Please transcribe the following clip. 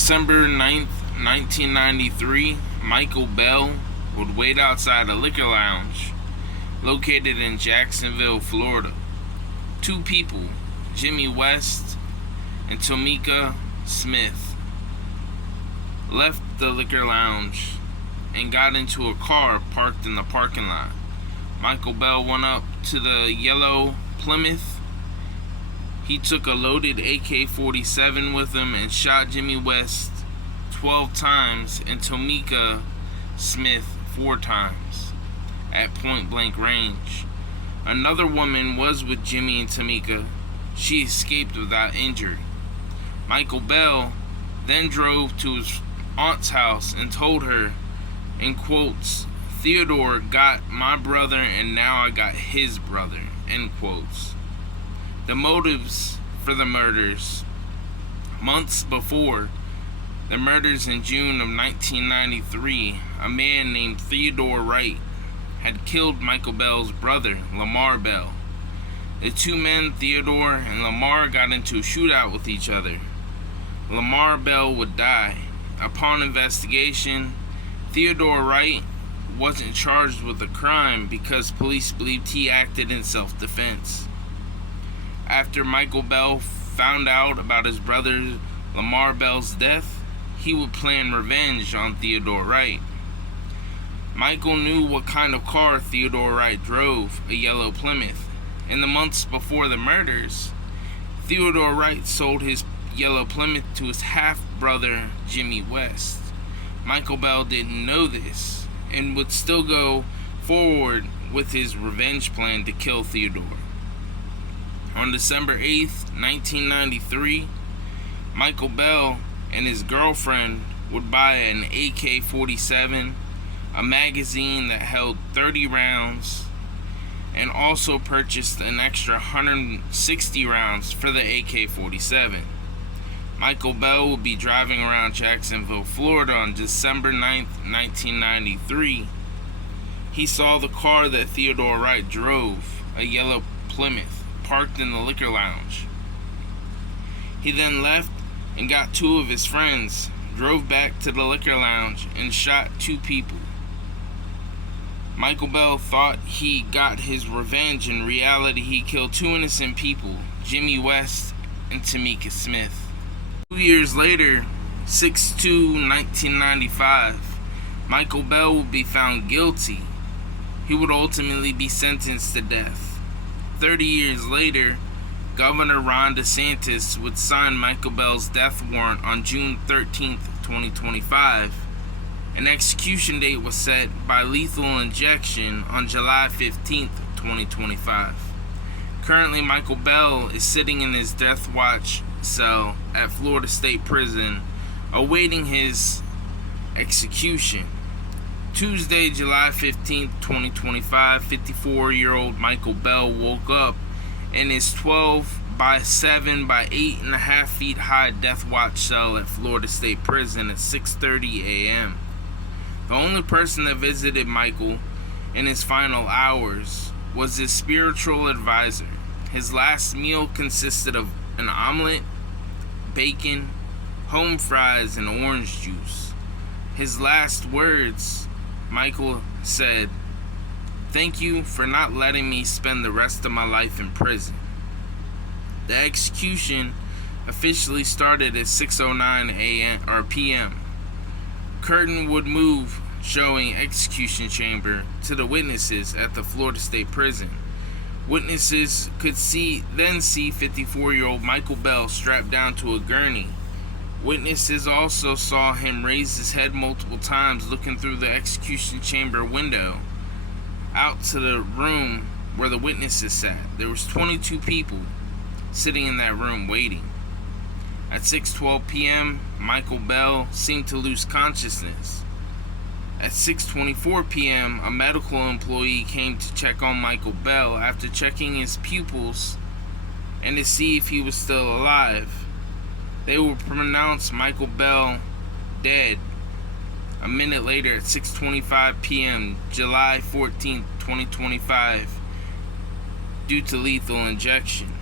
December 9th, 1993, Michael Bell would wait outside a liquor lounge located in Jacksonville, Florida. Two people, Jimmy West and Tomecka Smith, left the liquor lounge and got into a car parked in the parking lot. Michael Bell went up to the yellow Plymouth. He took a loaded AK-47 with him and shot Jimmy West 12 times and Tomecka Smith 4 times at point-blank range. Another woman was with Jimmy and Tomecka. She escaped without injury. Michael Bell then drove to his aunt's house and told her, in quotes, "Theodore got my brother and now I got his brother," end quotes. The motives for the murders. Months before the murders in June of 1993, a man named Theodore Wright had killed Michael Bell's brother, Lamar Bell. The two men, Theodore and Lamar, got into a shootout with each other. Lamar Bell would die. Upon investigation, Theodore Wright wasn't charged with a crime because police believed he acted in self-defense. After Michael Bell found out about his brother Lamar Bell's death, he would plan revenge on Theodore Wright. Michael knew what kind of car Theodore Wright drove, a yellow Plymouth. In the months before the murders, Theodore Wright sold his yellow Plymouth to his half-brother Jimmy West. Michael Bell didn't know this and would still go forward with his revenge plan to kill Theodore. On December 8th, 1993, Michael Bell and his girlfriend would buy an AK-47, a magazine that held 30 rounds, and also purchased an extra 160 rounds for the AK-47. Michael Bell would be driving around Jacksonville, Florida on December 9th, 1993. He saw the car that Theodore Wright drove, a yellow Plymouth, parked in the liquor lounge. He then left and got 2 of his friends, drove back to the liquor lounge, and shot 2 people. Michael Bell thought he got his revenge. In reality, he killed 2 innocent people, Jimmy West and Tomecka Smith. 2 years later, 6/2/1995, Michael Bell would be found guilty. He would ultimately be sentenced to death. 30 years later, Governor Ron Desantis would sign Michael Bell's death warrant on June 13th, 2025. An execution date was set by lethal injection on July 15th, 2025. Currently, Michael Bell is sitting in his death watch cell at Florida State Prison, awaiting his execution. Tuesday, July 15th, 2025, 54-year-old Michael Bell woke up in his 12 by 7 by 8.5 feet high death watch cell at Florida State Prison at 6:30 a.m. The only person that visited Michael in his final hours was his spiritual advisor. His last meal consisted of an omelette, bacon, home fries, and orange juice. His last words, Michael said, "Thank you for not letting me spend the rest of my life in prison." The execution officially started at 6:09 a.m. or p.m. Curtain would move, showing execution chamber to the witnesses at the Florida State Prison. Witnesses could then see 54-year-old Michael Bell strapped down to a gurney. Witnesses also saw him raise his head multiple times, looking through the execution chamber window out to the room where the witnesses sat. There was 22 people sitting in that room waiting. At 6:12 p.m., Michael Bell seemed to lose consciousness. At 6:24 p.m., a medical employee came to check on Michael Bell after checking his pupils and to see if he was still alive. They would pronounce Michael Bell dead. A minute later, at 6:25 p.m., July 14th, 2025, due to lethal injection.